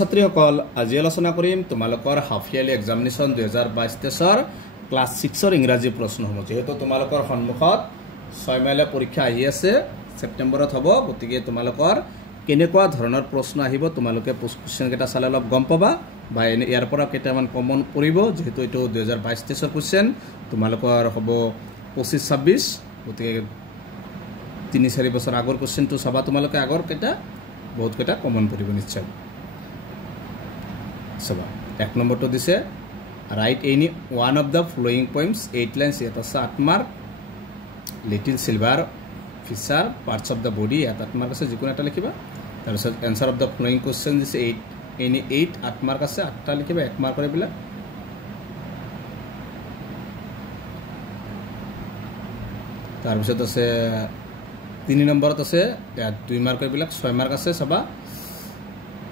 ছাত্ৰীসকল আজি আলোচনা কৰিম তোমালোকৰ হাফ ইয়াৰলি এক্সামিনেশ্যন 2022-23 ক্লাছ 6ৰ ইংৰাজী প্ৰশ্নসমূহ যেহেতু তোমালোকৰ সন্মুখত 6 মাইলৰ পৰীক্ষা আহি আছে সেপ্টেম্বৰত হ'ব গতিকে তোমালোকৰ কেনেকুৱা ধৰণৰ প্ৰশ্ন আহিব তোমালোকে কোৱেশ্চন কেটা চালে অলপ গম পাবা বা ইয়াৰ পৰা কেটামান কমন পৰিব যেহেতু এটো 2022-23 কোৱেশ্চন তোমালোকৰ হ'ব 25-26 গতিকে 3-4 বছৰ আগৰ কোৱেশ্চনটো চাবা তোমালোকে আগৰ কেটা বহুত কেটা কমন পৰিব নিশ্চয় সবা এক নম্বৰটো দিছে write any one of the following poems 8 lines এটা আছে 8 mark little silver feature parts of the body এটা 8 মার্ক আছে যিকোনো এটা লিখিবা তাৰ পিছত answer of the following question দিছে 8 any 8 মার্ক আছে 8টা লিখিবা 1 মার্ক কৰিবিলা তাৰ পিছত আছে 3 নম্বৰত আছে 2 মাৰ্ক কৰিবিলা 6 মাৰ্ক আছে সবা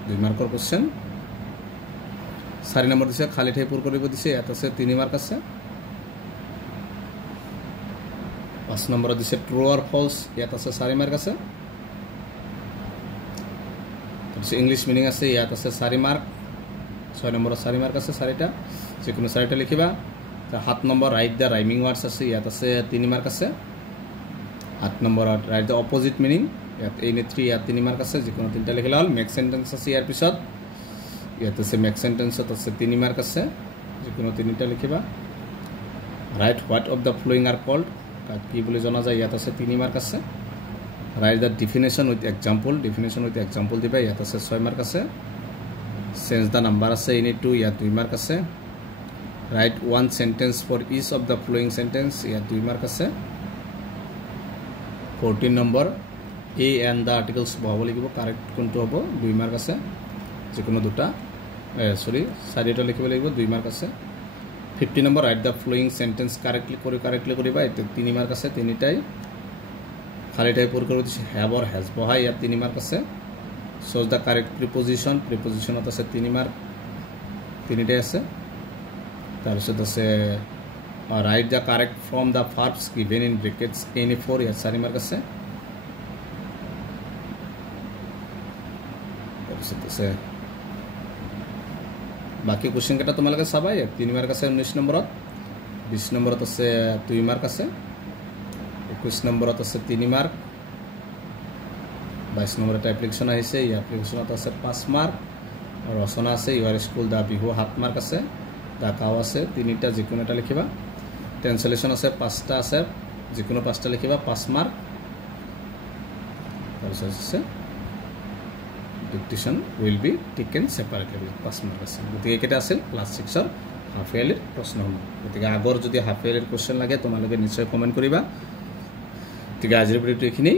2 মাৰ্কৰ কোৱেশ্চন 4 নম্বৰ দিছে খালি ঠাই পূৰ কৰিব দিছে ইয়াত আছে 3 মাৰ্ক আছে 5 নম্বৰ দিছে ট্ৰু অৰ ফলস ইয়াত আছে 4 মাৰ্ক আছে তাৰপিছত ইংলিশ মিনিং আছে ইয়াত আছে 4 মাৰ্ক 6 নম্বৰ 4 মাৰ্ক আছে 4টা যিকোনো 4টা লিখিবা 7 নম্বৰ ৰাইট দা ৰাইমিং ওয়াৰ্ডস আছে ইয়াত আছে 3 মাৰ্ক আছে 8 নম্বৰ ৰাইট দা অপোজিট মিনিং ইয়াত এনে 3 ইয়াত 3 মাৰ্ক আছে যিকোনো 3টা লিখিলা হল মেক সেন্টেন্স আছে ইয়াৰ পিছত ইয়াতে আছে মেক সেন্টেন্সত আছে 3 মার্ক আছে যিকোনো 3টা লিখিবা write what of the following are called কি বলে জানা যায় ইয়াত আছে 3 মার্ক আছে write the definition with example দিবা ইয়াত আছে 6 মার্ক আছে চেঞ্জ দা নাম্বার আছে ইন টু ইয়াত 2 মার্ক আছে write one sentence for each of the following sentence ইয়াত 2 মার্ক আছে 14 নম্বৰ এ এন্ড দা আর্টিকেলস বহাব লাগিব কারেক্ট কোনটো হ'ব 2 মার্ক আছে যিকোনো দুটা সরি 4টা লিখিব লাগিব 2 মার্ক আছে 50 নম্বৰ ৰাইট দা ফলোইং সেন্টেন্স কাৰেক্টলি কৰিবা এতে 3 মাৰ্ক আছে তিনিটাই খালি ঠাই পূৰ কৰি দিছে হ্যাভ অর হ্যাজ বহাই ইয়াত 3 মার্ক আছে সোজ দা কারেক্ট প্রিপজিশনত আছে 3 মার্ক তিনিটাই আছে তাৰপিছত আছে write the correct form the verbs given in brackets any 4 ইয়াত 4 মাৰ্ক আছে তাৰপিছত আছে বাকি কোশ্চেন কেটা তোমালোকে চাবা 3 মাৰ্ক আছে 19 নম্বৰত 20 নম্বৰত আছে 2 মাৰ্ক আছে 21 নম্বৰত আছে 3 মাৰ্ক 22 নম্বৰত এপ্লিকেশন আহিছে এই এপ্লিকেশনত আছে 5 মাৰ্ক আৰু ৰচনা আছে ইউৰ স্কুল দা বিহু 7 মার্ক আছে দা কাও আছে 3টা যিকোনো এটা লিখিবা ট্রান্সলেশন আছে 5টা আছে যিকোনো 5টা লিখিবা 5 মার্ক তাৰপিছত আছে dictation will be taken separately 5 mark আছে গতিকে এটা আছে ক্লাস 6ৰ হাফ ইয়াৰলিৰ প্ৰশ্নসমূহ গতিকে আগৰ যদি হাফ ইয়াৰলিৰ কোশ্চেন লাগে তোমালোকে নিশ্চয় কমেন্ট কৰিবা গতিকে আজিৰ ভিডিওটো এখিনি